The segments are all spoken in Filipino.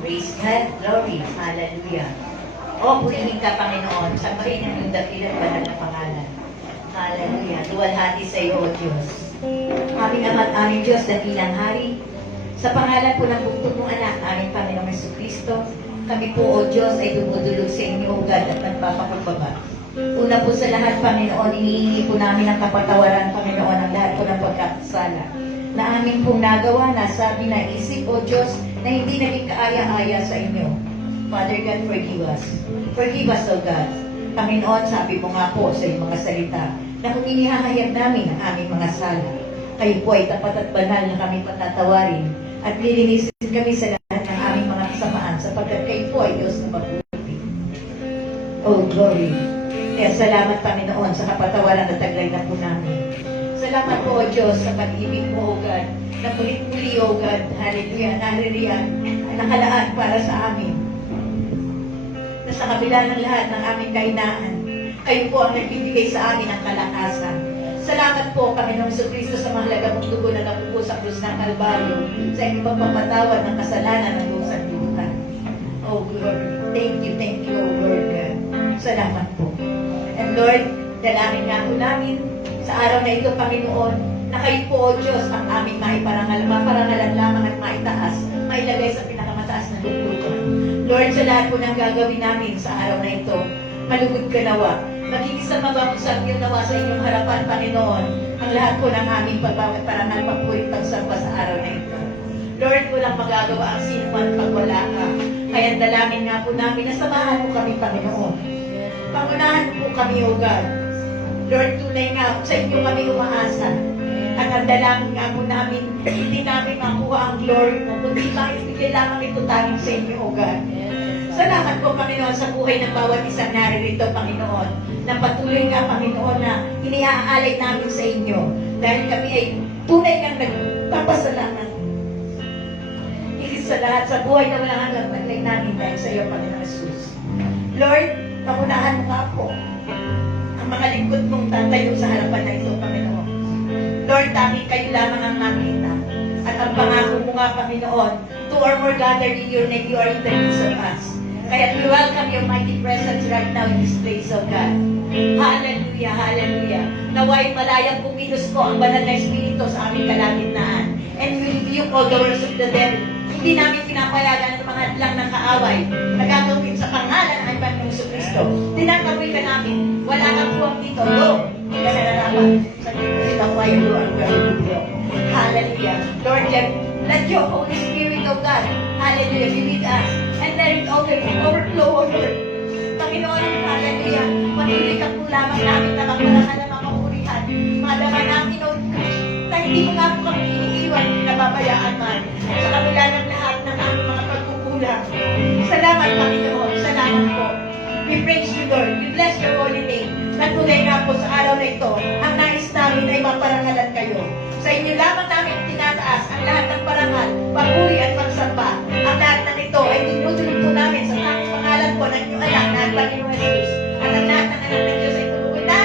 Praise God, glory, hallelujah. O, purihin ka, Panginoon, sambahin ang iyong dakilang banal na pangalan. Hallelujah. Duwalhati sa iyo, O Diyos. Aming Ama at aming Diyos, dakilang hari, sa pangalan po ng bugtong mong anak, aming Panginoong Jesucristo, kami po, O Diyos, ay dumudulog sa inyo, O God, at nagpapakumbaba. Una po sa lahat, Panginoon, inihingi po namin ang kapatawaran, Panginoon, ang lahat po ng pagkakasala na aming pong nagawa, nasabi na isip, O Diyos, na hindi naging kaaya-aya sa inyo. Father God, forgive us. Forgive us, O God. Panginoon, sabi mo nga po sa iyong mga salita, na kung inihahayag namin ang aming mga sala, kayo po ay tapat at banal na kami patatawarin at lilinisin kami sa lahat ng aming mga kasamaan sapagkat kayo po ay Diyos na mabuti. Oh, glory. Kaya salamat, Panginoon, sa kapatawaran at taglay na po namin. Salamat po, O Diyos, sa pag-ibig mo, O God, na muli-muli, O God, hallelujah, naririyan, nakalaan para sa amin. Na sa kabila ng lahat ng aming kahinaan, kayo po ang nagbibigay sa amin ng kalakasan. Salamat po, Panginoong Jesucristo, sa mahalaga mong dugo na napupo sa krus ng Kalbaryo, sa inyong pagpapatawad ng kasalanan ng buong sanlibutan. Oh, glory. Thank you, O Lord God. Salamat po. And Lord, dalangin nga po namin sa araw na ito, Panginoon, na kayo po, O Diyos, ang aming maparangalan lamang at maitaas, mailagay sa pinakamataas na luputan. Lord, sa lahat po ng gagawin namin sa araw na ito, malugod ka nawa. Maging isang mabangusap yung nawa sa inyong harapan, Panginoon, ang lahat po ng aming pagpaparangal, pagpuring, pagsamba sa araw na ito. Lord, walang magagawa ang sinuman pag wala ka. Kaya dalangin nga po namin na samahan mo kami, Panginoon. Pangunahan po kami, O God. Lord, tunay nga sa inyo kami umaasa. At ang dalangin nga po namin, hindi namin makuha ang glory mo, kundi makibigay lamang ito tanging sa inyo, O God. Salamat po, Panginoon, sa buhay ng bawat isang naririto, Panginoon, na patuloy nga, Panginoon, na iniaalay namin sa inyo dahil kami ay tunay kang nagpapasalamat. Higit sa lahat, sa buhay na walang hanggang paglay namin dahil sa iyo, Panginoon Jesus. Lord, pangunahan mo nga po ang mga lingkod mong tatayo sa harapan na ito, Panginoon. Lord, tanging kayo lamang ang makita. At ang pangako mo nga, Panginoon, two or more gathered in your name, you are in the midst of us. Kaya we welcome your mighty presence right now in this place, O God. Hallelujah, hallelujah. Naway malayang kumilos po ang banal na Espiritu sa aming kalagitnaan. And we rebuke all the works of the devil. Hindi namin pinapayagan ng mga lang ng kaaway na gagawin sa pangalan ng Panginoong Jesucristo. Tinatawi ka namin. Wala kang buwang dito. Go! Hindi ka nararapat. Sa dito why you are going to go. Hallelujah. Lord, let your Holy Spirit, O God, hallelujah, be with us. And let it overflow, O Lord. Panginoon, hallelujah, patuloy ka po lamang namin na magparangan ng mga purihan. Malaman namin, O God, na hindi mo nga po kami iniiwan, nababayaan man. Sa kabila ng lahat ng aming mga pagkukulang. Salamat, Panginoon. Salamat po. We praise you, Lord. We bless your holy name. Natunay nga po sa araw na ito, ang nais namin ay maparangalan kayo. Sa inyo lamang namin tinataas ang lahat ng parangal, papuri at pagsamba. Ang lahat ng ito ay dinudulog po namin sa tanging pangalan po ng inyong anak na ang Panginoon Jesus. At ang lahat ng anak ng Diyos ay pulutan.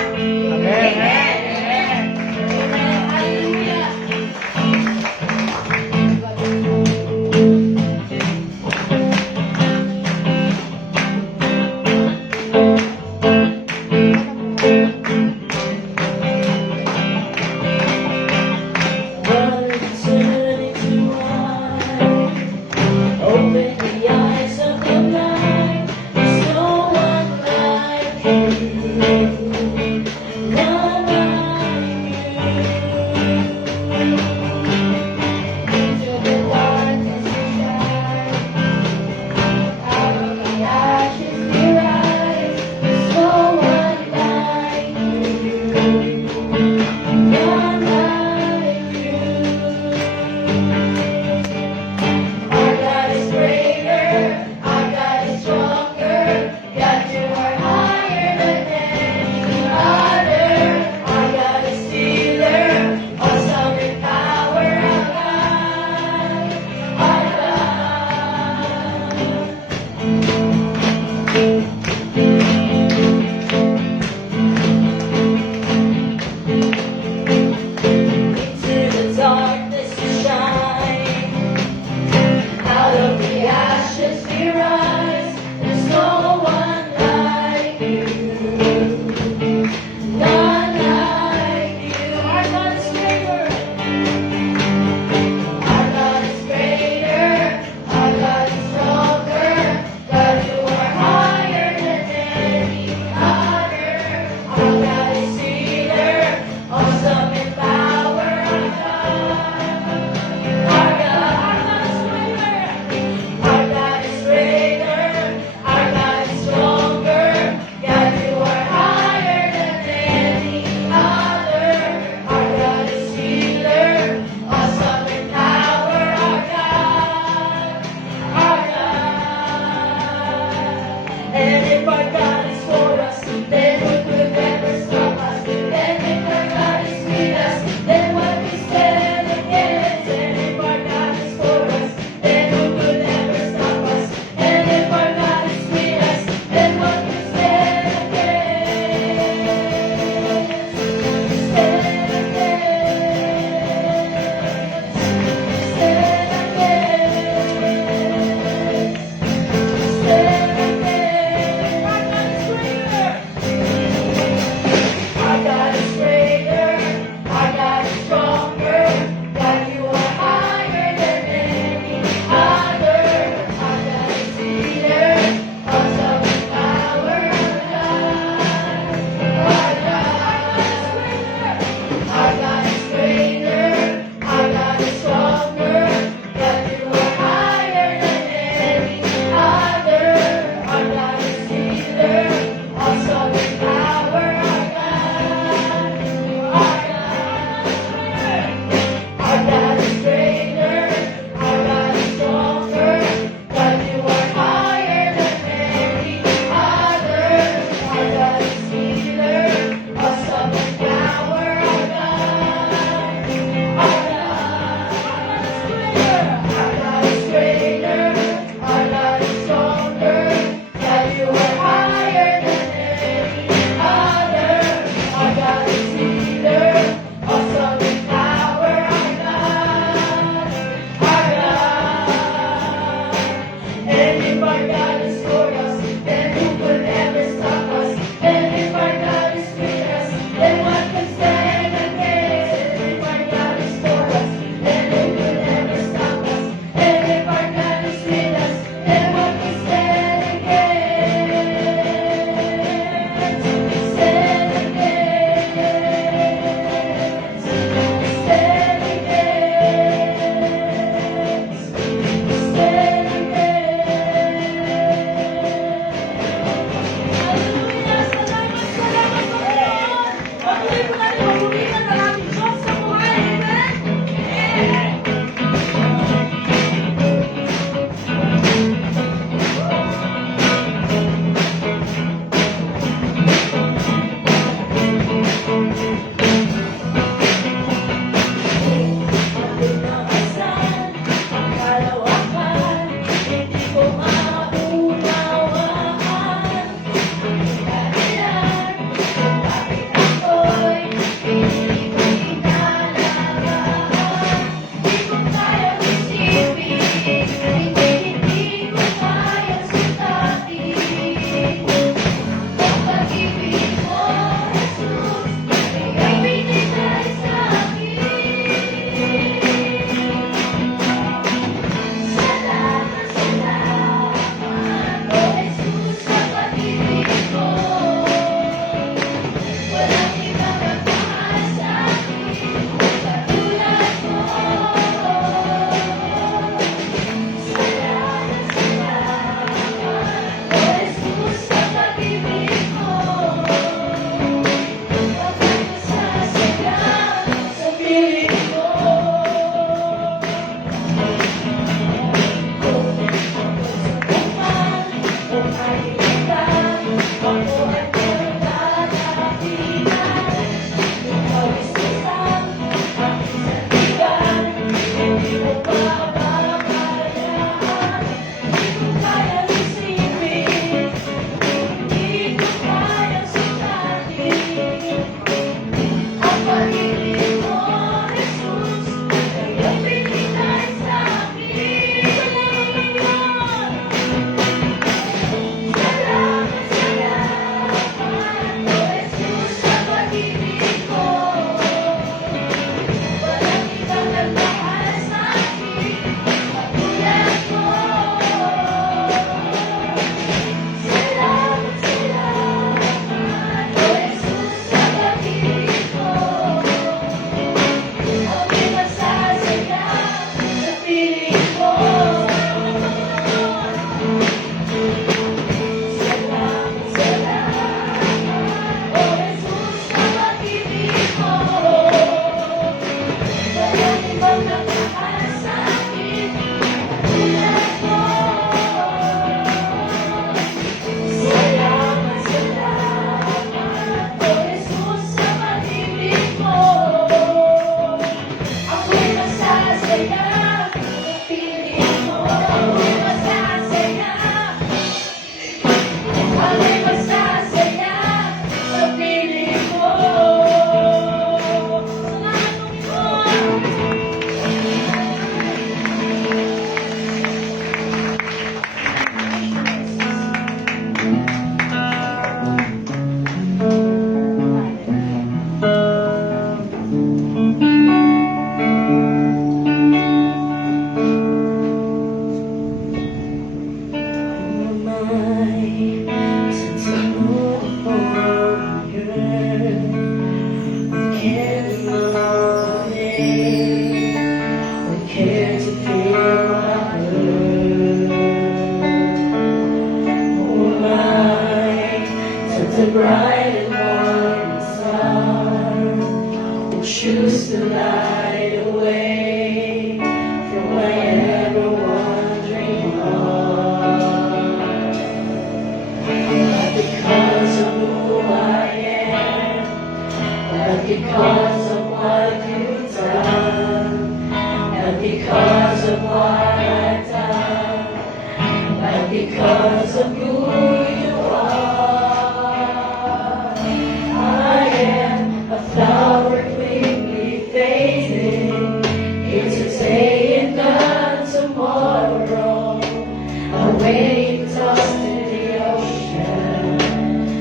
because of who you are. I am a flower quickly fading, here today and gone tomorrow. A wave tossed in the ocean,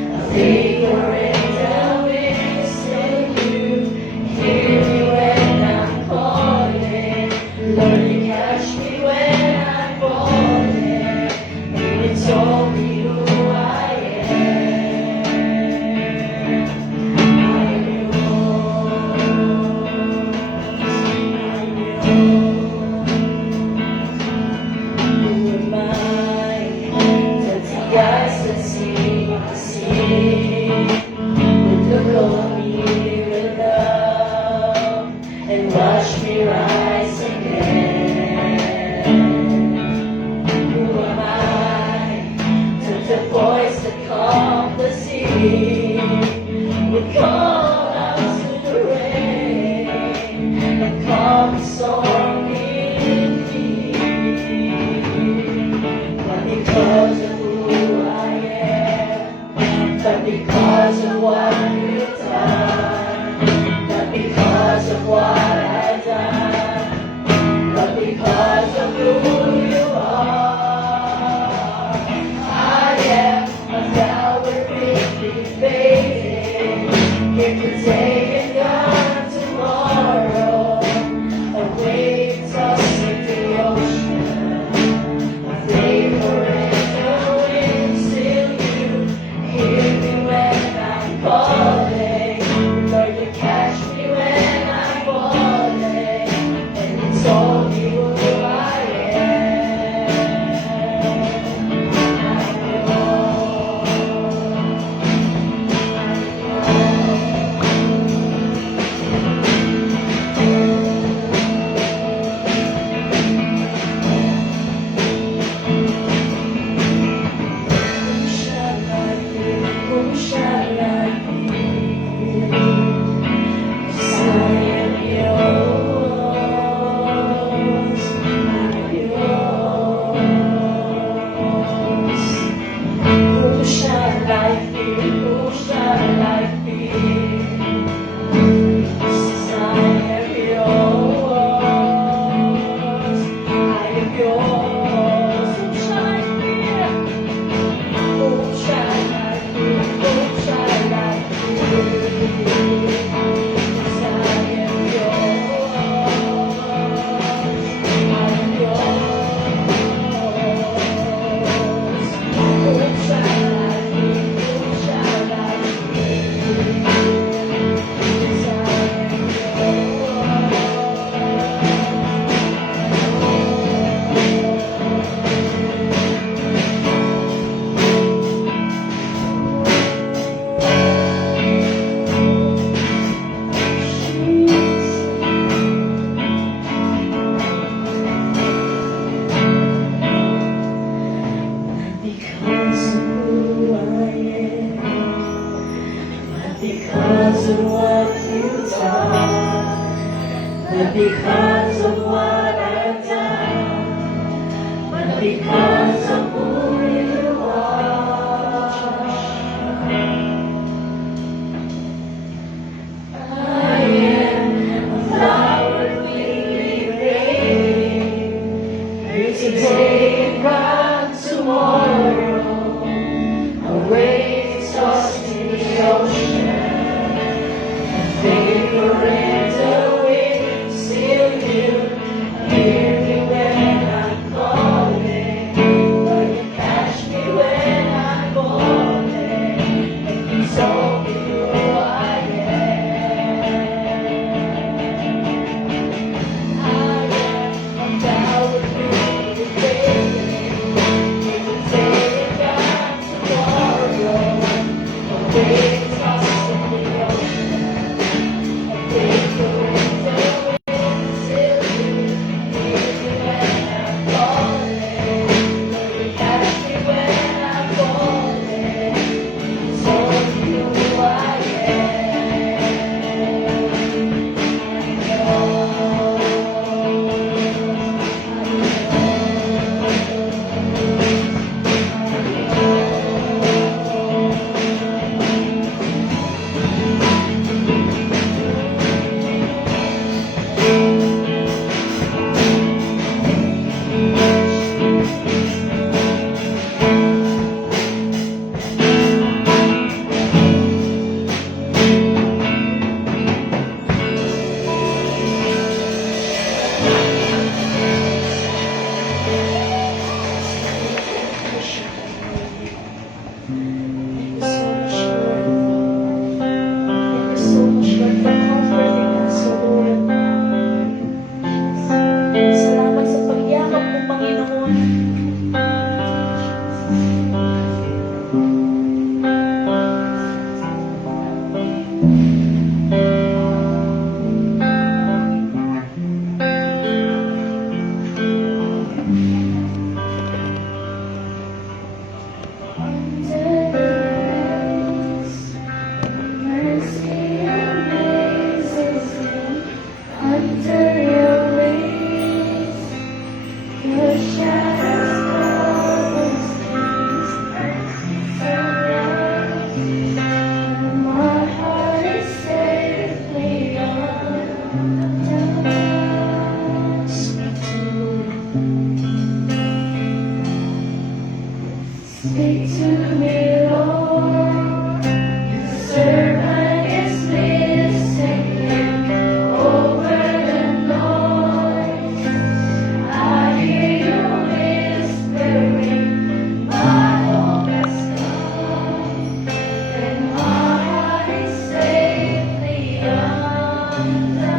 a vapor in the wind. Still you hear me when I'm calling. Lord, you catch me when I'm falling. You told me who I am. I'm yours. Who am I? Dirty eyes that see the sea. Would look on me with love and watch me rise again. Who am I? To the voice that calmed the sea, would call out to the rain and calm the storm in me. Not because of who I am, but because of what you've done. Not because of what I've done, but because of who you are. I am a flower quickly fading, here today and gone tomorrow. A wave tossed in the ocean, a vapor in the wind. Still you hear me when I'm calling. Lord, you catch me when I'm falling, and you told me who I am. I'm Who shall I be? Yes, I am yours. I'm yours. Who shall I be? Who shall I be? Yes, I am yours. I am yours. Who shall I be? Who shall I be? Who shall I be? Yes, I am yours. I am yours. Who shall I be? Who shall I be? Yes, I am because of who I am, not because of what you've done, not because of what I've done, but because of who you are. I am a flower quickly fading, here today and gone tomorrow. A wave tossed in the ocean, a vapor in the wind. Still you hear me when I'm calling. Lord, you catch me when I'm falling, and you told me who I am. I am a flower quickly fading, here today and gone tomorrow. Speak to me, Lord. Your servant is listening over the noise. I hear you whispering, my hope has come, and my heart is safely undone.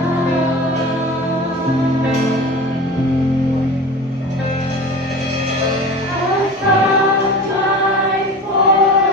I found my fortress.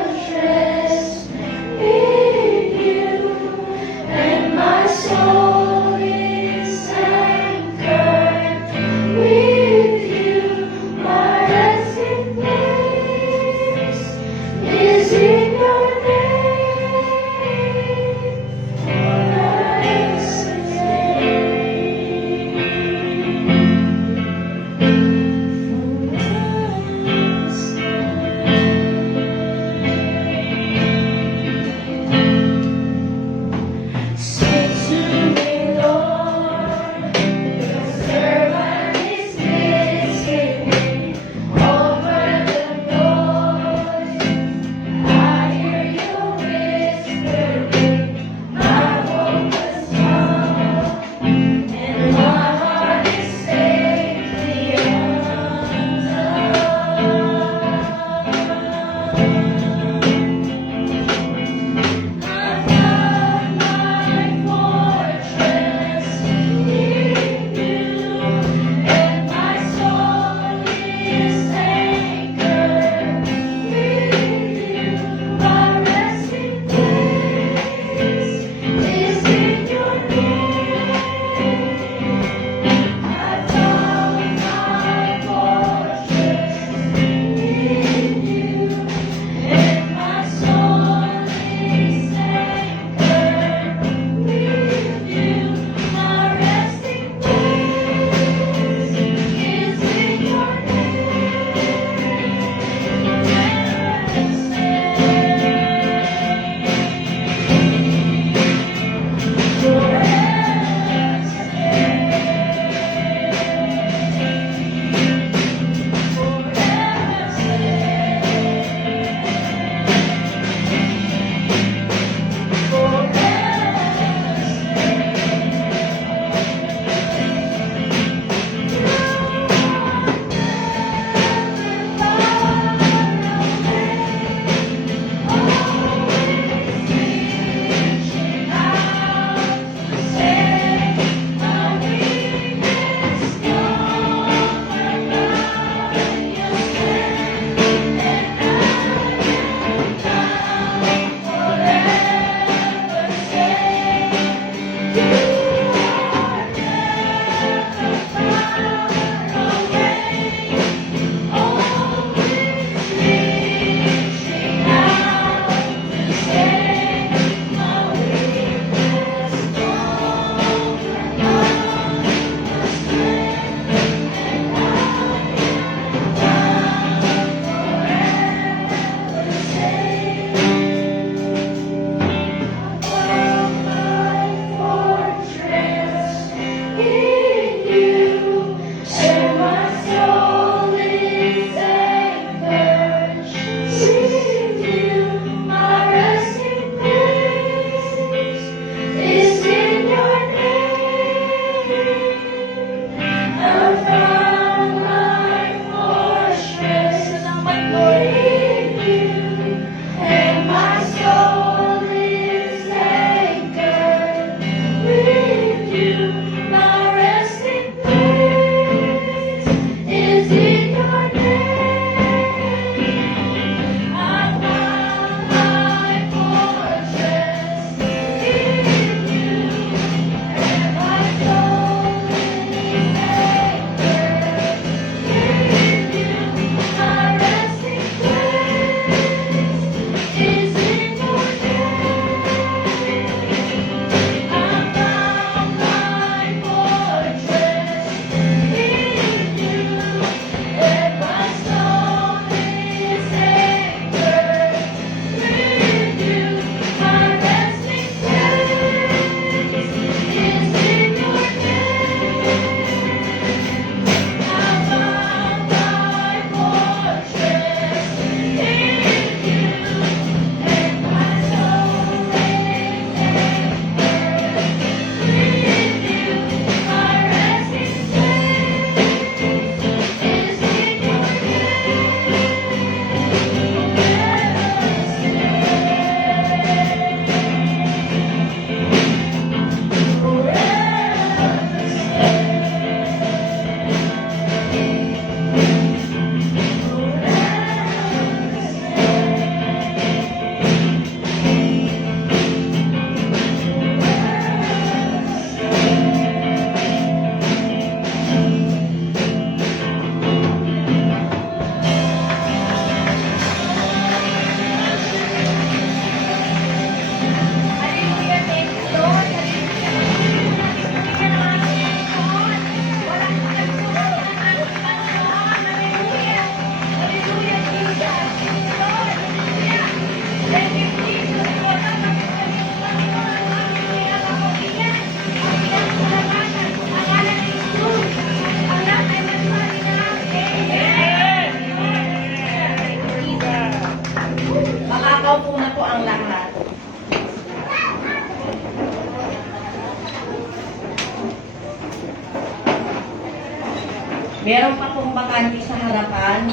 Meron pa pong bakante sa harapan,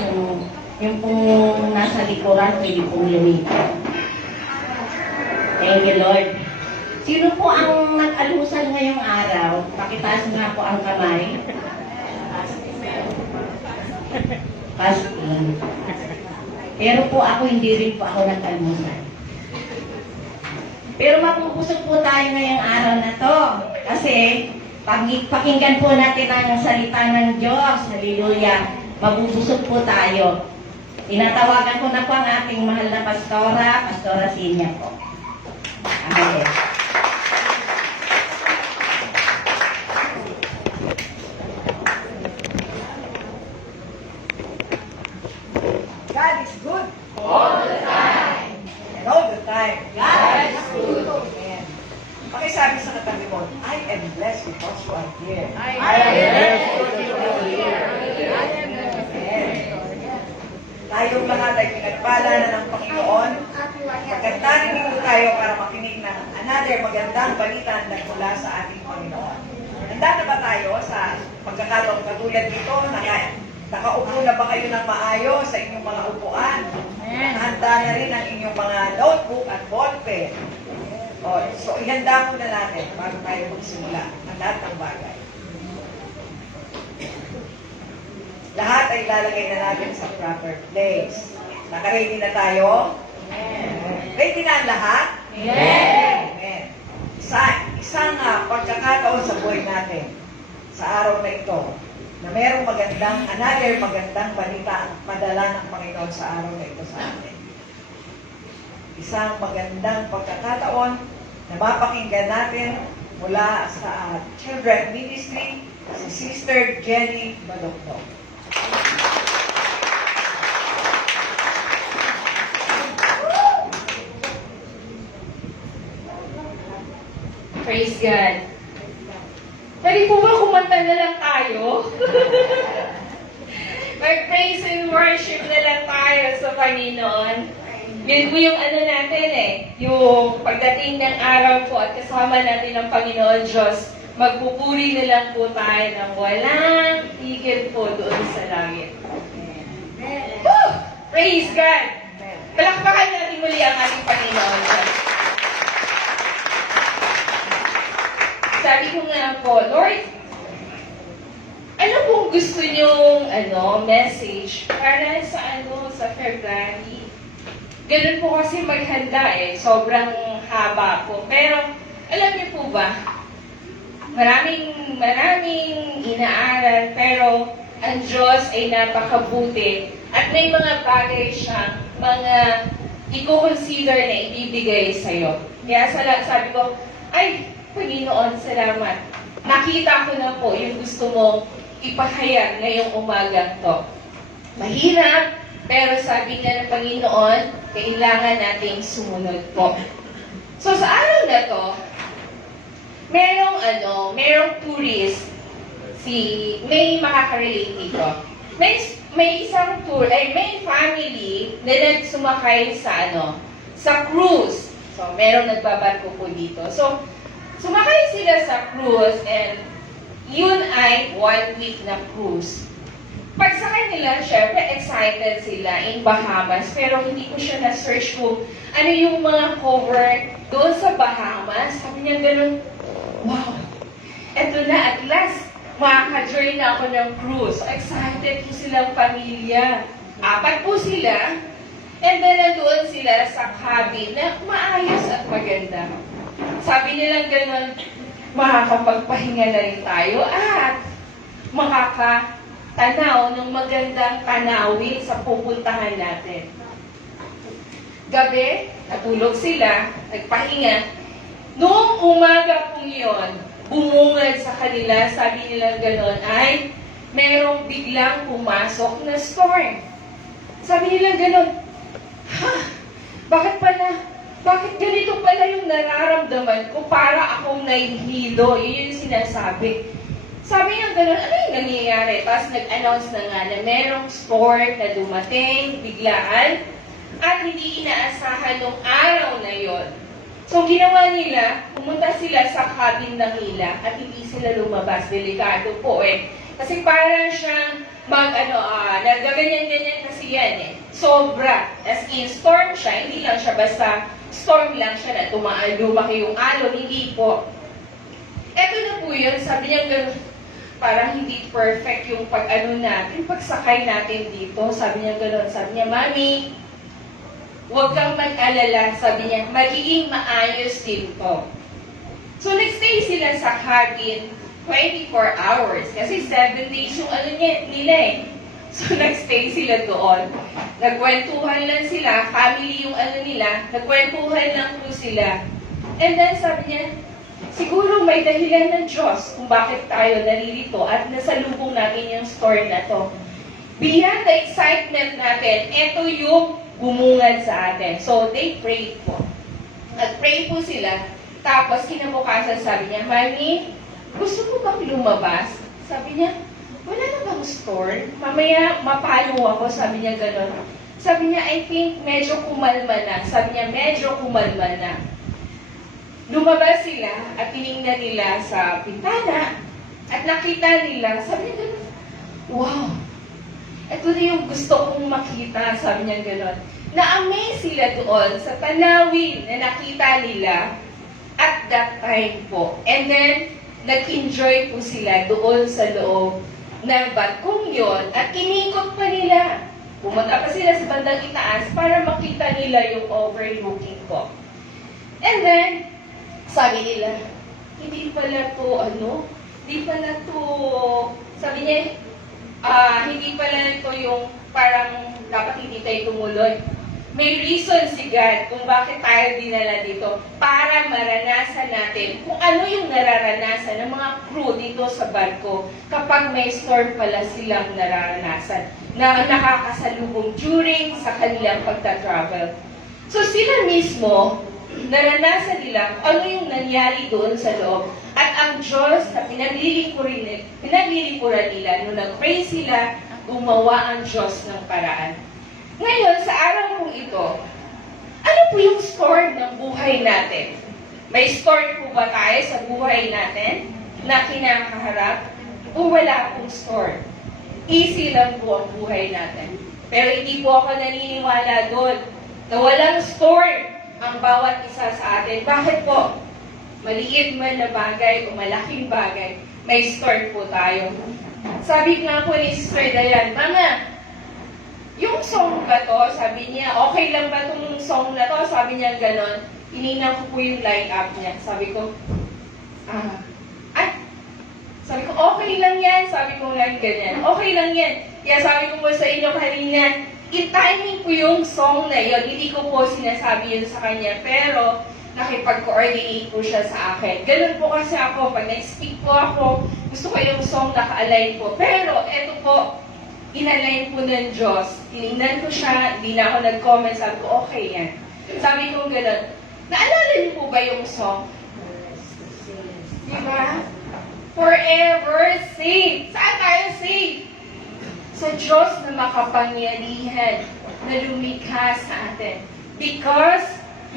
yung pong nasa likuran, pwede pong lumipat. Thank you, Lord. Sino po ang nag-almusal ngayong araw? Pakitaas nga po ang kamay. Fasting. Pero po ako, hindi rin po ako nag-almusal. Pero mapupusog po tayo ngayong araw na to. Kasi, pakinggan po natin ang salita ng Diyos. Hallelujah. Mabubusog po tayo. Tinatawagan ko na po ang ating mahal na Pastora Sinya po. Amen. God is good. All the time. And all the time. God is good. Amen. Pakisabi sa katabi mo, I am blessed because you are here. I am blessed because you are here. Amen. Tayong lahat ay pinagpala na ng Panginoon. Pagkantanin mo tayo para makinig ng another magandang balita na mula sa ating Panginoon. Handa na ba tayo sa pagkakataong katulad nito? Nakaupo na ba kayo ng maayos sa inyong mga upuan? Handa na rin ang inyong mga notebook at ballpen. So, ihanda muna natin bago tayo magsimula ang lahat ng bagay. Lahat ay lalagay na natin sa proper place. Naka-ready na tayo? Ready na ang lahat? Amen. Isang pagkakataon sa buhay natin sa araw na ito na merong another magandang balita ang padala ng Panginoon sa araw na ito sa atin. Isang magandang pagkakataon na mapakinggan natin mula sa Children Ministry, si Sister Jenny Balokdok. Praise God. Pwede po ba kumanta na lang tayo? Mag-praise and worship na lang tayo sa Panginoon. Yun po yung natin yung pagdating ng araw po at kasama natin ng Panginoon Diyos, magpupuri na lang po tayo ng walang tigil po doon sa langit. Woo! Praise God! Palakpakan natin muli ang ating Panginoon Diyos. Sabi ko nga po, Lord, ano pong gusto niyong message para sa February? Ganun po kasi maghanda sobrang haba po. Pero, alam niyo po ba, maraming inaaral, pero ang Diyos ay napakabuti at may mga bagay siyang mga i-consider na ibibigay sa'yo. Kaya sabi ko, ay, Panginoon, salamat. Nakita ko na po yung gusto mong ipahayag ngayong umagang to. Mahirap, pero sabi nga ng Panginoon, kailangan nating sumunod po. So sa araw na to, merong tourist, may makaka-relate dito. May isang may family na nagsumakay sa cruise. So merong nagbabarko po dito. So, sumakay sila sa cruise and yun ay 1 week na cruise. Pagsakay nila, syempre excited sila in Bahamas pero hindi ko siya na-search kung ano yung mga cover doon sa Bahamas. Sabi niya ganun, wow, eto na at last, makaka-join na ako ng cruise. Excited po silang pamilya. 4 po sila and then nandoon sila sa cabin na maayos at maganda. Sabi nilang gano'n, makakapagpahinga na rin tayo at makakatanaw ng magandang tanawin sa pupuntahan natin. Gabi, natulog sila, nagpahinga. Noong umaga pong yun, bumungad sa kanila, sabi nilang gano'n, ay merong biglang pumasok na storm. Sabi nilang gano'n, bakit ganito pala yung nararamdaman ko para akong nahihilo? Yun yung sinasabi. Sabi niya gano'n, ano yung nangyayari? Tapos nag-announce na nga na merong storm na dumating, biglaan, at hindi inaasahan nung araw na yon. So, ginawa nila, pumunta sila sa cabin ng hila at hindi sila lumabas. Delikado po Kasi parang siyang nagaganyan-ganyan kasi yan eh. Sobra. As in, storm siya. Hindi lang siya basta storm lang siya na lumaki yung alon. Hindi po. Eto na po yun. Sabi niya gano'n, parang hindi perfect yung natin, pagsakay natin dito. Sabi niya gano'n. Sabi niya, Mami, huwag kang mag-alala. Sabi niya, magiging maayos din po. So, nagstay sila sa cabin 24 hours. Kasi 7 days yung nila eh. So, nagstay sila doon. Nagkwentuhan lang sila. Family yung nila. Nagkwentuhan lang po sila. And then, sabi niya, siguro may dahilan ng Diyos kung bakit tayo naririto at nasalubong natin yung story na to. Beyond the excitement natin, ito yung bumungad sa atin. So, they prayed po. Nag-pray po sila. Tapos, kinabukasan sabi niya, Mami, gusto mo bang lumabas? Sabi niya, wala na bang store? Mamaya, mapalo ako. Sabi niya gano'n. Sabi niya, I think medyo kumalma na. Sabi niya, medyo kumalma na. Lumabas sila at tinignan nila sa pintana at nakita nila, sabi niya gano'n, wow, ito na yung gusto kong makita, sabi niya gano'n. Na-amaze sila doon sa tanawin na nakita nila at that time po. And then, nag-enjoy po sila doon sa loob ng barkong yon at inikot pa nila. Pumunta pa sila sa bandang itaas para makita nila yung overlooking po. And then, sabi nila, hindi pala to, sabi niya, hindi pala ito yung parang dapat hindi tayo tumuloy. May reason si God kung bakit tayo dinala dito para maranasan natin kung ano yung nararanasan ng mga crew dito sa barko kapag may storm pala silang nararanasan na nakakasalubong during sa kanilang pagta-travel. So sila mismo, naranasan nila kung ano yung nangyari doon sa loob. At ang Diyos na pinaglilingkuran nila, nung nag-pray sila, gumawa ang Diyos ng paraan. Ngayon, sa araw kong ito, ano po yung storm ng buhay natin? May storm po ba tayo sa buhay natin na kinakaharap? O wala pong storm? Easy lang po ang buhay natin. Pero hindi po ako naniniwala doon na walang storm ang bawat isa sa atin. Bakit po? Maliit man na bagay o malaking bagay, may storm po tayo. Sabi nga po ni Sister Dayan, Mama, yung song ba to, sabi niya, okay lang ba itong song na to? Sabi niya ganon. Tinignan ko po yung line-up niya. Sabi ko, sabi ko, okay lang yan. Sabi ko nga ganyan. Okay lang yan. Kaya sabi ko po sa inyo kanina, i-timing ko yung song na yun. Hindi ko po sinasabi yun sa kanya. Pero, nakipag-coordinate po siya sa akin. Ganun po kasi ako. Pag nag-speak po ako, gusto ko yung song naka-align po. Pero, eto po, in-align po ng Diyos. Tinignan ko siya, hindi na ako nag-comment. Sabi ko, okay yan. Sabi ko ganun. Naalala niyo po ba yung song? Diba? Forever saved. Saan tayo saved? Sa Diyos na makapangyarihan na lumikha sa atin. Because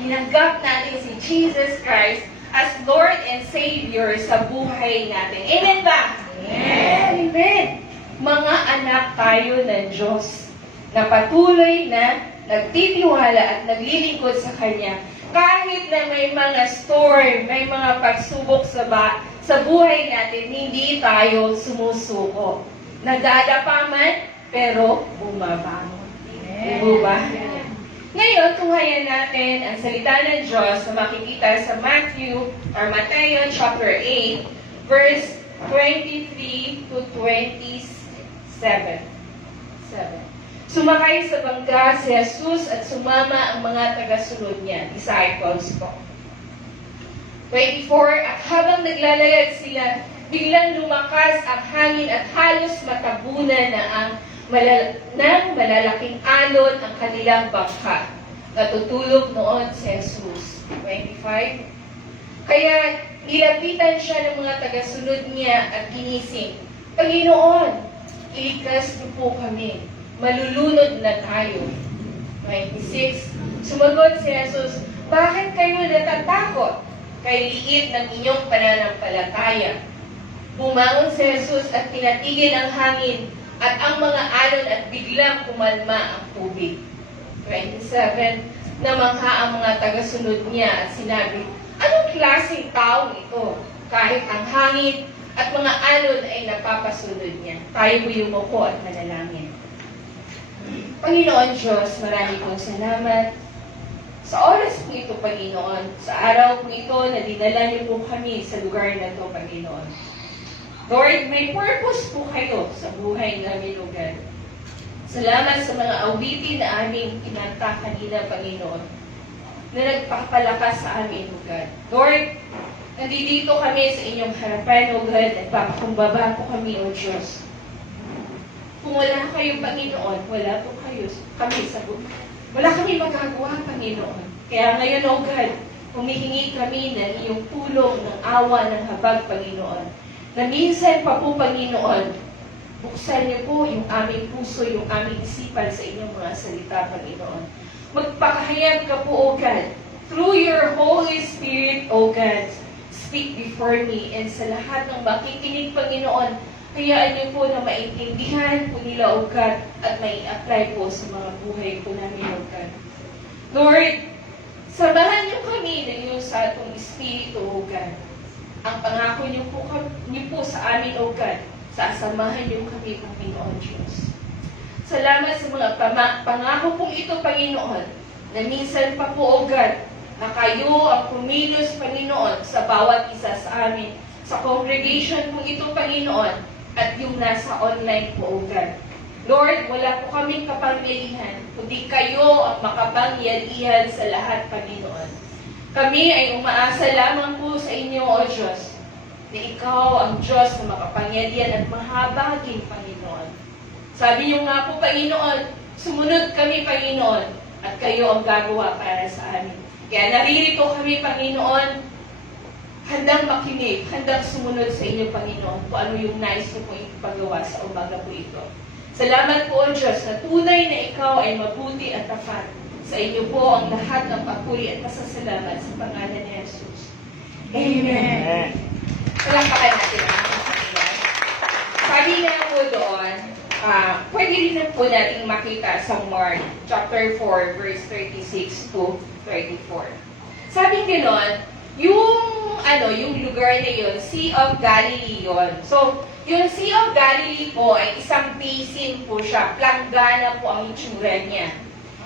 tinanggap natin si Jesus Christ as Lord and Savior sa buhay natin. Amen ba? Amen. Amen. Mga anak tayo ng Diyos na patuloy na nagtitiwala at naglilingkod sa Kanya. Kahit na may mga storm, may mga pagsubok sa buhay natin, hindi tayo sumusuko. Nagdadapa man, pero bumabangon. Diba? Ngayon, tuhayan natin ang salita ng Diyos na makikita sa Matthew chapter 8, verse 23 to 27. Sumakay sa bangka si Jesus at sumama ang mga tagasunod niya, disciples ko. 24, at habang naglalayag sila, biglang lumakas ang hangin at halos matabunan na malalaking alon ang kanilang bangka. Natutulog noon si Jesus. 25. Kaya nilapitan siya ng mga tagasunod niya at ginising, Panginoon, iligtas niyo po kami. Malulunod na tayo. 26. Sumagot si Jesus, bakit kayo natatakot? Kay liit ng inyong pananampalataya. Bumangon si Jesus at tinatigil ang hangin at ang mga alon at biglang kumalma ang tubig. 27, namangha ang mga tagasunod niya at sinabi, anong klaseng taong ito? Kahit ang hangin at mga alon ay napapasunod niya. Tayo po yumuko at manalangin. Panginoon Diyos, marami pong salamat sa oras po ito, Panginoon. Sa araw po ito na dinala niyo po kami sa lugar na ito, Panginoon. Lord, may purpose po kayo sa buhay namin, O God. Salamat sa mga awitin na aming kinanta kanina, Panginoon, na nagpapalakas sa amin, O God. Lord, nandito kami sa inyong harapan, O God, nagpapakumbaba po kami, O Diyos. Kung wala kayo, Panginoon, wala po kayo, kami sa buhay. Wala kami magagawa, Panginoon. Kaya ngayon, O God, humihingi kami ng iyong tulong, ng awa, ng habag, Panginoon. Na minsan pa po, Panginoon, buksan niyo po yung aming puso, yung aming isipan sa inyong mga salita, Panginoon. Magpakahayag ka po, O God, through your Holy Spirit, O God, speak before me, and sa lahat ng makikinig, Panginoon, hayaan niyo po na maintindihan po nila, O God, at mai-apply po sa mga buhay po namin, O God. Lord, samahan niyo kami ng iyong satong Espiritu, O God. Ang pangako niyo po sa amin, O God, sasamahan niyo kami, Panginoon Diyos. Salamat sa mga pangako pong ito, Panginoon, na minsan pa po, O God, na kayo ang kumilos, Panginoon, sa bawat isa sa amin, sa congregation pong ito, Panginoon, at yung nasa online po, O God. Lord, wala po kaming kapangyarihan, kundi kayo ang makapangyarihan sa lahat, Panginoon. Kami ay umaasa lamang po sa inyo, O Diyos, na ikaw ang Diyos na makapangyarihan at mahabagin, Panginoon. Sabi niyo nga po, Panginoon, sumunod kami, Panginoon, at kayo ang gagawa para sa amin. Kaya naririto kami, Panginoon, handang makinig, handang sumunod sa inyo, Panginoon, kung ano yung nais niyo po ipagawa sa umaga po ito. Salamat po, O Diyos, na tunay na ikaw ay mabuti at tapat. Sa inyo po ang lahat ng papuri at pasasalamat sa pangalan ni Jesus. Amen. Palakpakan natin ang ating Panginoon. Sabi nga po doon, pwede rin na po natin makita sa Mark chapter 4, verse 36 to 34. Sabi gano'n, yung lugar na yun, Sea of Galilee yun. So, yung Sea of Galilee po ay isang basin po siya. Planggana po ang itsura niya.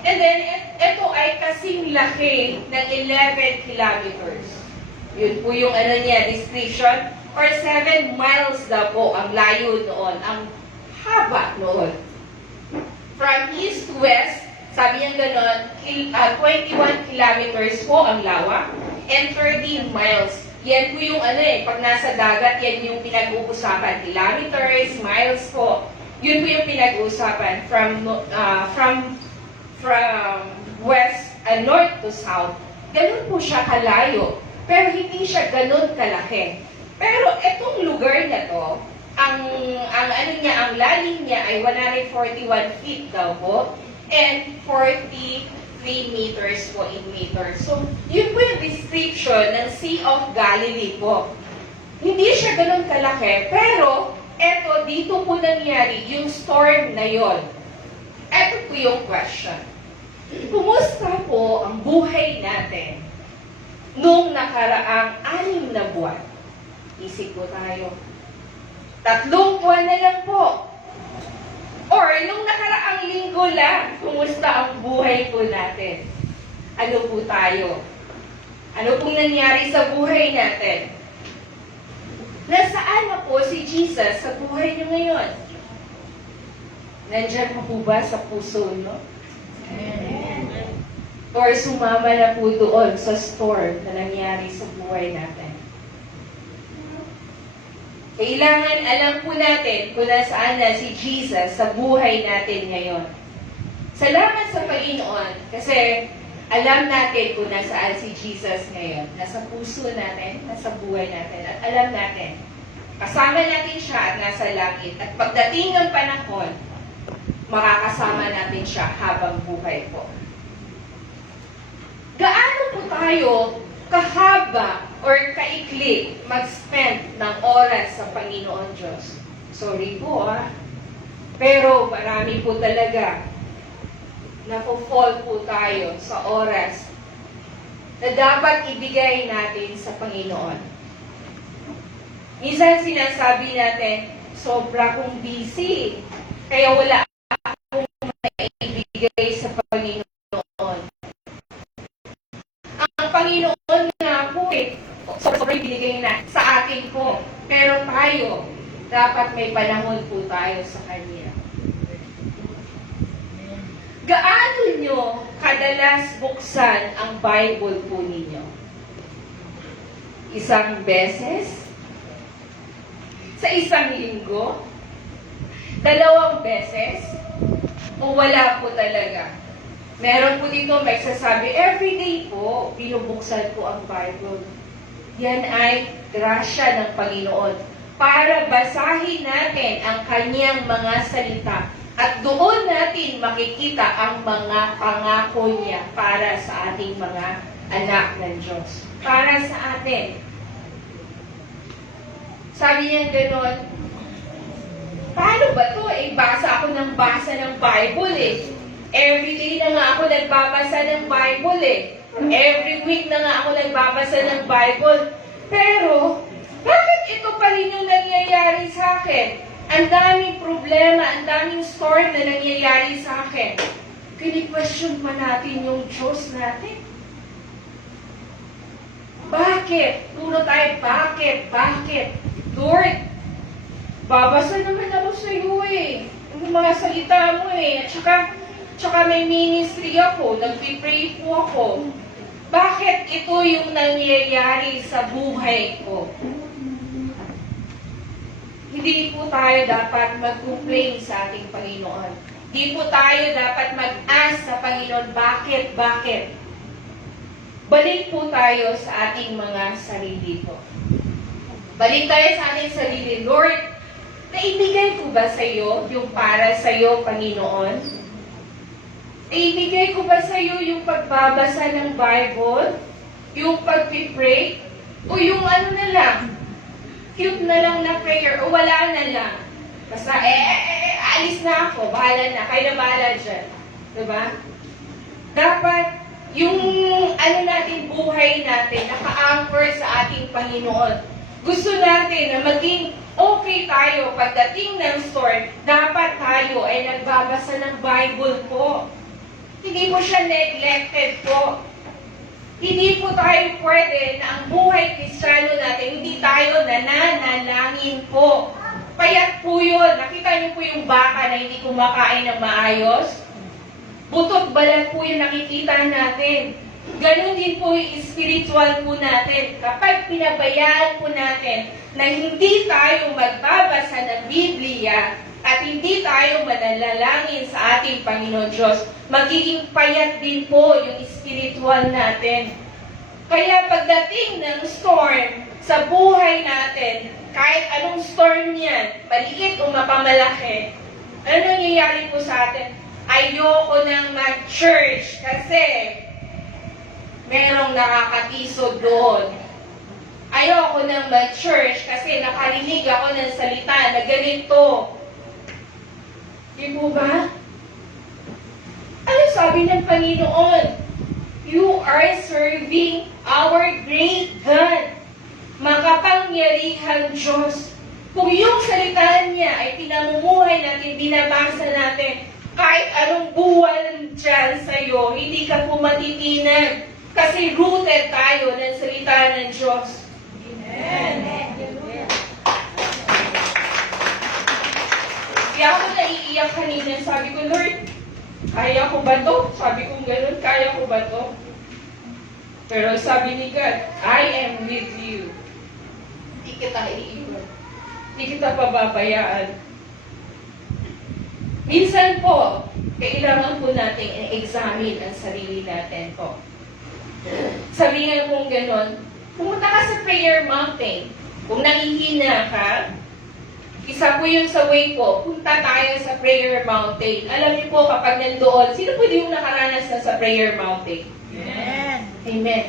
And then, ito ay kasing laki ng 11 kilometers. Yun po yung description. Or 7 miles daw po ang layo noon, ang haba noon. From east to west, sabi niya gano'n, 21 kilometers po ang lawak, and 13 miles. Yan po yung pag nasa dagat, yan yung pinag-uusapan. Kilometers, miles po. Yun po yung pinag-uusapan from west and north to south. Ganun po siya kalayo. Pero hindi siya ganun kalaki. Pero etong lugar na to, ang lalim niya ay 141 feet daw po, and 43 meters po in meters. So, yun po yung description ng Sea of Galilee po. Hindi siya ganun kalaki, pero dito po nangyari yung storm na yon. Eto po yung question. Kumusta po ang buhay natin nung nakaraang 6 na buwan? Isip po tayo. 3 buwan na lang po. Or, nung nakaraang linggo lang, kumusta ang buhay po natin? Ano po tayo? Ano pong nangyari sa buhay natin? Nasaan na po si Jesus sa buhay niyo ngayon? Nandiyan pa po ba sa puso niyo? Or sumama na po doon sa storm na nangyari sa buhay natin? Kailangan alam po natin kung nasaan na si Jesus sa buhay natin ngayon. Salamat sa Panginoon kasi alam natin kung nasaan si Jesus ngayon. Nasa puso natin, nasa buhay natin. At alam natin, kasama natin siya at nasa langit. At pagdating ng panahon, makakasama natin siya habang buhay po. Gaano po tayo kahaba or kaikli mag-spend ng oras sa Panginoon Diyos. Sorry po pero marami po talaga na-fall po tayo sa oras na dapat ibigay natin sa Panginoon. Minsan sinasabi natin, sobra kong busy, kaya wala akong maibigay sa Panginoon. Ang Panginoon nga po sobra binigay na sa atin po. Pero tayo, dapat may panahon po tayo sa Kanya. Gaano nyo kadalas buksan ang Bible po ninyo? Isang beses? Sa isang linggo? 2 beses? O wala po talaga? Meron po dito magsasabi, everyday po, binubuksan po ang Bible. Yan ay grasya ng Panginoon para basahin natin ang kanyang mga salita. At doon natin makikita ang mga pangako niya para sa ating mga anak ng Diyos. Para sa atin. Sabi niya gano'n, paano ba to? Basa ako ng basa ng Bible Everyday na nga ako nagbabasa ng Bible Every week na nga ako nagbabasa ng Bible. Pero, bakit ito pa rin yung nangyayari sa akin? Ang daming problema, ang daming storm na nangyayari sa akin. Kini-question pa natin yung Diyos natin. Bakit? Turo tayo, bakit? Bakit? Lord, babasa naman ako sa iyo Ang mga salita mo At saka may ministry ako, nagpipray po ako. Bakit ito yung nangyayari sa buhay ko? Hindi po tayo dapat mag-complain sa ating Panginoon. Hindi po tayo dapat mag-ask sa Panginoon, bakit? Bakit? Balik po tayo sa ating mga sarili po. Balik tayo sa ating sarili. Lord, naibigay ko ba sa iyo yung para sa iyo, Panginoon? Naibigay ko ba sa iyo yung pagbabasa ng Bible? Yung pag-pray? O yung ano na lang? Cute na lang na prayer o wala na lang. Basta, alis na ako. Bahala na. Kayo na bahala dyan. Diba? Dapat, yung natin, buhay natin, naka-anchor sa ating Panginoon. Gusto natin na maging okay tayo pagdating ng storm. Dapat tayo ay nagbabasa ng Bible po. Hindi mo siya neglected po. Hindi po tayo pwede na ang buhay Kristiyano natin, hindi tayo nananalangin po. Payat po yun. Nakita niyo po yung baka na hindi kumakain ng maayos? Butot balat po yung nakikita natin. Ganon din po yung spiritual po natin. Kapag pinabayaan po natin na hindi tayo magbabasa ng Biblia at hindi tayo mananalangin sa ating Panginoon Diyos, magiging payat din po yung spiritual natin. Kaya pagdating ng storm sa buhay natin, kahit anong storm yan, maliit o mapamalaki, ano nangyayari po sa atin? Ayoko nang mag-church kasi merong nakakatisod doon. Ayoko nang mag-church kasi nakarinig ako ng salita na ganito. Di po ba? Ano sabi ng Panginoon? You are serving our great God. Makapangyarihang Diyos. Kung yung salita niya ay pinamumuhay natin, binabasa natin, kahit anong buwan dyan sa'yo, hindi ka po matitinag. Kasi rooted tayo ng salita ng Diyos. Amen. Kaya ako naiiyak kanina. Sabi ko, Lord, kaya ko ba to? Sabi ko gano'n, kaya ko ba to? Pero sabi ni God, I am with you. Hindi kita iiwan. Hindi kita pababayaan. Minsan po, kailangan po natin i-examine ang sarili natin po. Sabi nga kung gano'n, pumunta ka sa prayer mountain. Kung nangihina ka, isa po yung sa way po, punta tayo sa prayer mountain. Alam niyo po, kapag nandoon, sino po yung nakaranas na sa prayer mountain? Amen. Amen.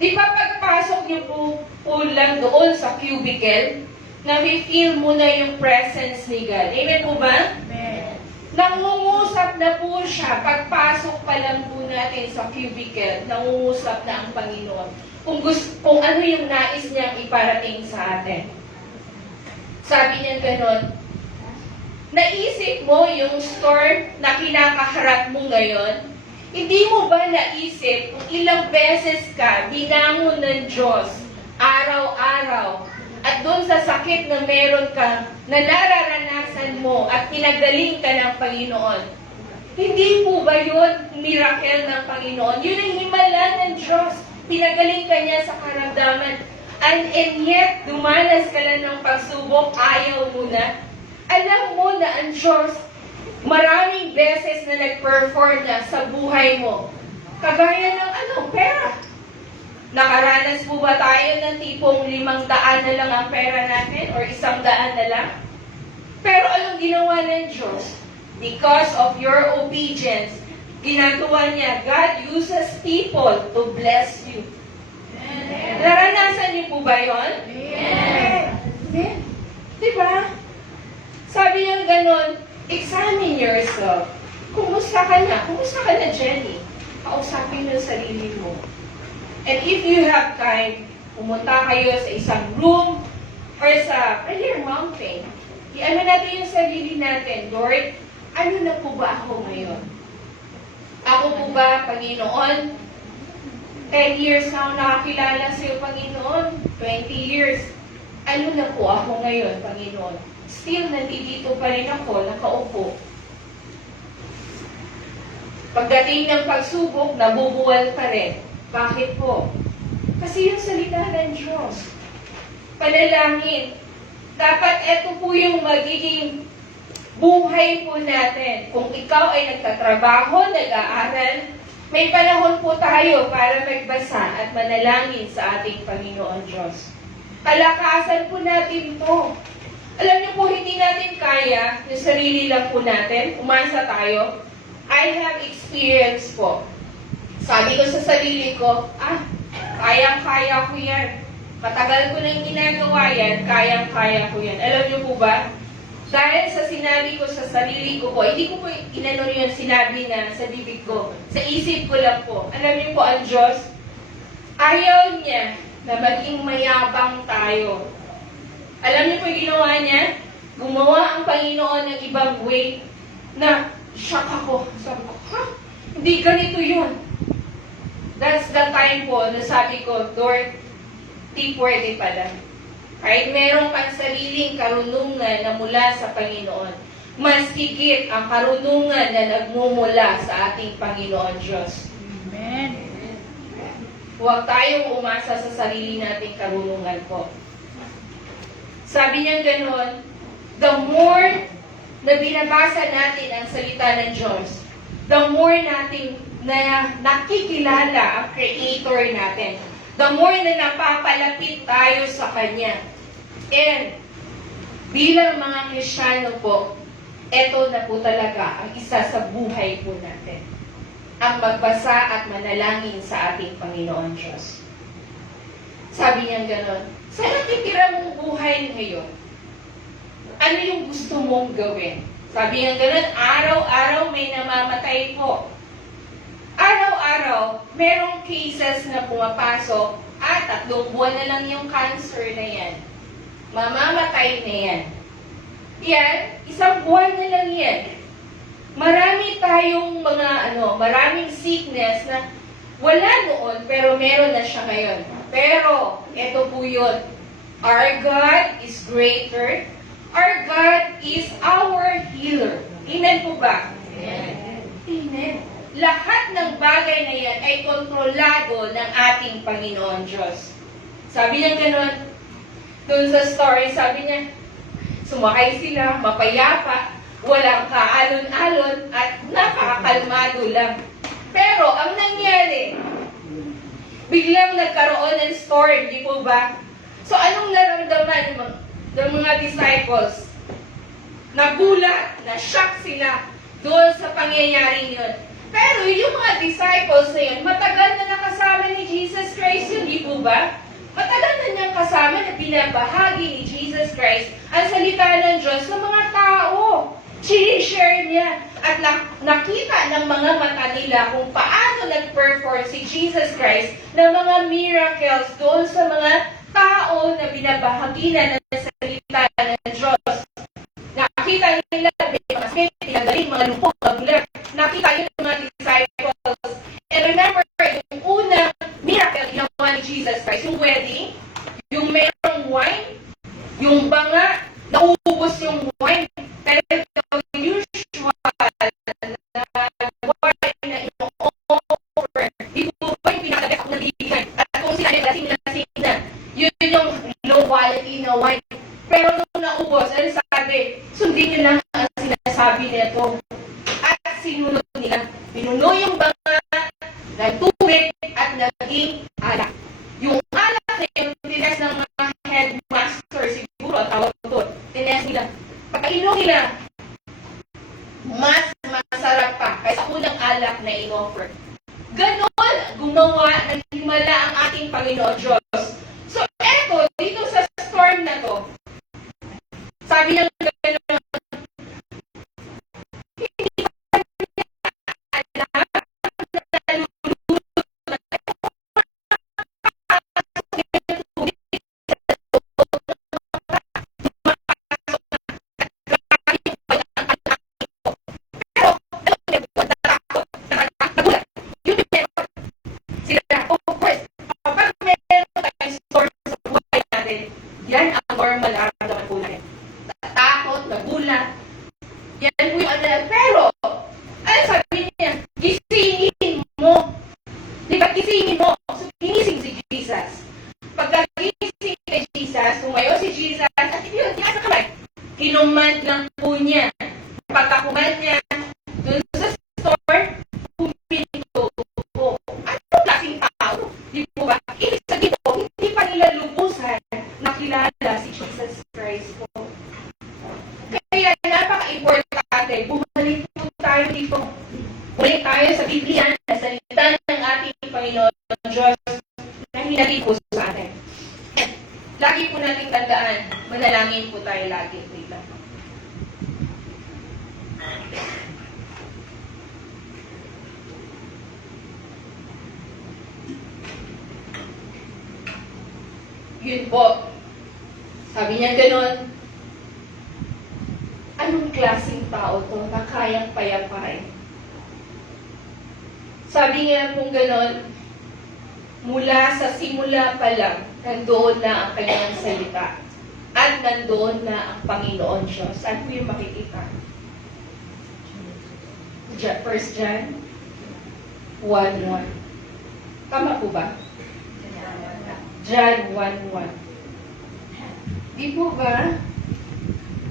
Di ba pagpasok niyo po lang doon sa cubicle, na-feel mo na yung presence ni God. Amen po ba? Amen. Nangungusap na po siya. Pagpasok pa lang po natin sa cubicle, nangungusap na ang Panginoon. Kung ano yung nais niyang iparating sa atin. Sabi niya ganon, naisip mo yung storm na kinakaharap mo ngayon? Hindi mo ba naisip kung ilang beses ka binangon ng Diyos araw-araw at doon sa sakit na meron ka na nararanasan mo at pinagaling ka ng Panginoon? Hindi po ba yun miracle ng Panginoon? Yun ang himala ng Diyos. Pinagaling ka niya sa karamdaman. And yet, dumanas ka lang ng pagsubok, ayaw mo na. Alam mo na ang Diyos maraming beses na nag-perform na sa buhay mo. Kagaya ng pera. Nakaranas po ba tayo ng tipong 500 na lang ang pera natin or 100 na lang? Pero anong ginawa ng Diyos? Because of your obedience, ginagawa niya, God uses people to bless you. Naranasan niyo po ba yun? Amen. Diba? Sabi niya ganon, examine yourself. Kumusta ka na? Kumusta ka na, Jenny? Kausapin mo yung sarili mo. And if you have time, pumunta kayo sa isang room or sa prayer mountain. Iano natin yung sarili natin, Lord, ano na po ba ako ngayon? Ako po ba, Panginoon? 10 years na ako nakakilala sa iyo, Panginoon. 20 years. Ano na po ako ngayon, Panginoon? Still, nandito pa rin ako, nakaupo. Pagdating ng pagsubok, nabubuwal pa rin. Bakit po? Kasi yung salita ng Diyos. Panalangin. Dapat ito po yung magiging buhay po natin. Kung ikaw ay nagtatrabaho, nag-aaral, may panahon po tayo para magbasa at manalangin sa ating Panginoon Diyos. Palakasan po natin to. Alam niyo po, hindi natin kaya, yung sarili lang po natin, umasa tayo. I have experience po. Sabi ko sa sarili ko, kayang-kaya ko yan. Matagal ko nang ginagawa yan, kayang-kaya ko yan. Alam niyo po ba? Dahil sa sinabi ko sa sarili ko po, hindi ko po inano yun sinabi na sa bibig ko. Sa isip ko lang po. Alam niyo po, ang Diyos, ayaw niya na maging mayabang tayo. Alam niyo po yung ginawa niya? Gumawa ang Panginoon ng ibang way na shock ako. Sabi ko, hindi ganito yun. That's the time po na sabi ko, Lord, di pwede pala. Kahit meron pang sariling karunungan na mula sa Panginoon, mas higit ang karunungan na nagmumula sa ating Panginoon Diyos. Amen. Huwag tayong umasa sa sarili nating karunungan po. Sabi niya gano'n, the more na binabasa natin ang salita ng Diyos, the more natin na nakikilala ang Creator natin, the more na napapalapit tayo sa Kanya. And bilang mga Kristiyano po, eto na po talaga ang isa sa buhay po natin. Ang magbasa at manalangin sa ating Panginoon Diyos. Sabi niya gano'n, sa nakikira mong buhay ngayon, ano yung gusto mong gawin? Sabi niya gano'n, araw-araw may namamatay po. Araw-araw, merong cases na pumapasok at 3 buwan na lang yung cancer na yan. Mamamatay na yan. Yan, 1 buwan na lang yan. Marami tayong maraming sickness na wala noon pero meron na siya ngayon. Pero, ito po yun. Our God is greater. Our God is our healer. Amen po ba? Amen. Amen. Lahat ng bagay na yan ay kontrolado ng ating Panginoon Diyos. Sabi niya gano'n, dun sa story, sabi niya, sumakay sila, mapayapa, walang kaalon-alon, at nakakalmado lang. Pero, ang nangyari, biglang nagkaroon ng storm, di po ba? So, anong naramdaman ng mga disciples? Nagulat, na-shock sila doon sa pangyayaring yun. Pero yung mga disciples na yun, matagal na nakasama ni Jesus Christ yun, di po ba? Matagal na niyang kasama na binabahagi ni Jesus Christ ang salita ng Diyos sa mga tao. Share niya at nakita ng mga mata nila kung paano nag-perform si Jesus Christ ng mga miracles doon sa mga tao na binabahagi na ng salita ng Diyos. Nakita nila mga snake, tinagaling, mga lupok, mga nakita yun ng mga disciples. And remember, yung unang miracle ginawa ni Jesus Christ, yung wedding, yung merong wine, yung banga, naubos yung wine. Pero yung usual na wine na ino-offer, di po ba yung pinakagak na bibigyan? At kung sila yung lasing-lasing na, yun yung low quality na wine. Pero nung naubos, ano sabi? Sundin nyo lang ang sinasabi nito. At sinunod nila. Pinuno yung banga ng tubig at naging alak. Yung alak na yung tines ng mga headmaster siguro at tawag doon. Tines nila. Pagkainom nila, mas masarap pa kaysa unang alak na in-offer. Ganon, gumawa ng himala ang ating Panginoon Diyos. So, eto, dito sa storm na to, sabi niya gano'n, yan ang normal nararamdaman po natin. Takot, nagulat. Yan po yung ano. Pero, ano sabi niya? Gisingin mo. Di ba gisingin mo? So, ginising si Jesus. Pagkagising kay Jesus, tumayo si Jesus, at yun, tinaas na kamay. Kinuman lang po niya. Pagkakuman niya, dun sa store, puminto po. Anong klaseng tao? Di po ba? Ibig sabihin po, hindi pa nila lubusan nakilala si Jesus Christ po. Kaya napaka-importante, bumalik po tayo dito. Bumalik tayo sa Biblia, sa salita ng ating Panginoon Diyos na hinatid po sa atin. Lagi po natin tandaan, manalangin po tayo lagi dito. Yun po. Sabi niya gano'n, anong klaseng tao to na kayang payapain? Sabi niya kung gano'n, mula sa simula pa lang, nandoon na ang kanyang salita. At nandoon na ang Panginoon Diyos. Saan po yung makikita? 1 John 1:1. Tama po ba? John 1:1. Di po ba?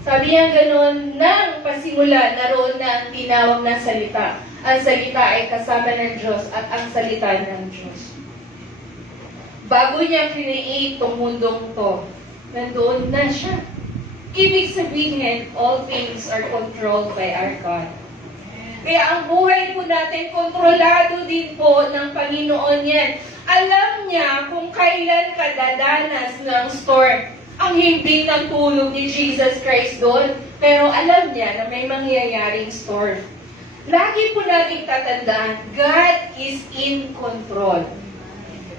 Sabi niya gano'n, nang pasimula, naroon na ang tinawag na salita. Ang salita ay kasama ng Diyos at ang salita ng Diyos. Bago niya create itong mundong to, nandoon na siya. Ibig sabihin, all things are controlled by our God. Kaya ang buhay po natin, kontrolado din po ng Panginoon yan. Alam niya kung kailan ka dadanas ng storm. Ang hindi ng tulog ni Jesus Christ doon. Pero alam niya na may mangyayaring storm. Lagi po nating tatandaan, God is in control.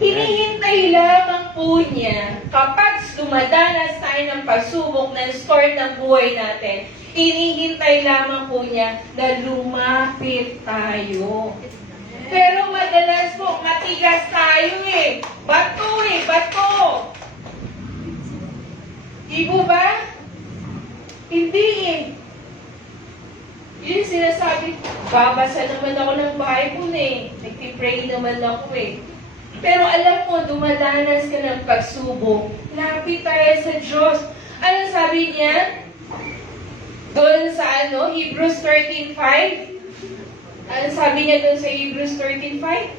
Hinihintay lamang po niya kapag dumadanas tayo ng pagsubok ng storm ng buhay natin, hinihintay lamang po niya na lumapit tayo. Pero madalas po, matigas tayo eh. Bato. Di po ba? Hindi eh. Yun sinasabi, babasa naman ako ng Bible eh. Nagpipray naman ako eh. Pero alam mo, dumadanas ka ng pagsubok. Lapit tayo sa Diyos. Ano sabi niya? Doon sa Hebrews 13:5? Ano sabi niya doon sa Hebrews 13:5?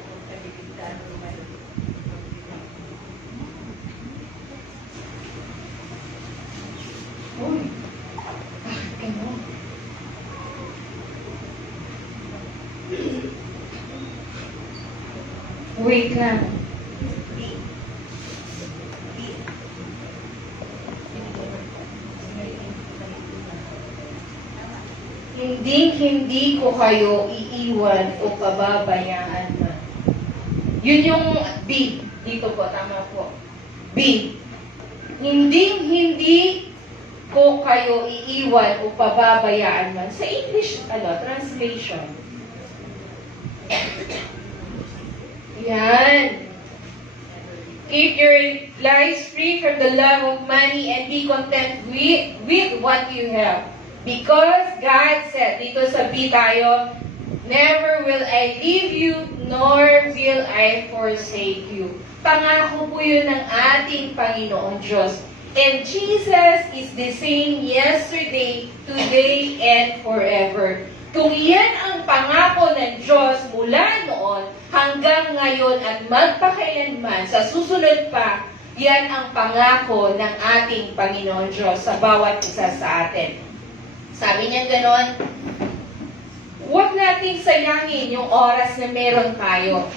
Wait lang. Hindi ko kayo iiwan o pababayaan man. Yun yung B. Dito po, tama po. B. Hindi ko kayo iiwan o pababayaan man. Sa English, translation. Yan. Keep your lives free from the love of money and be content with what you have. Because God said, dito sa B tayo, never will I leave you, nor will I forsake you. Pangako po yun ng ating Panginoon Diyos. And Jesus is the same yesterday, today, and forever. Kung yan ang pangako ng Diyos mula noon hanggang ngayon at magpakailanman, sa susunod pa, yan ang pangako ng ating Panginoon Diyos sa bawat isa sa atin. Sabi niya ganon, huwag nating sayangin yung oras na meron tayo.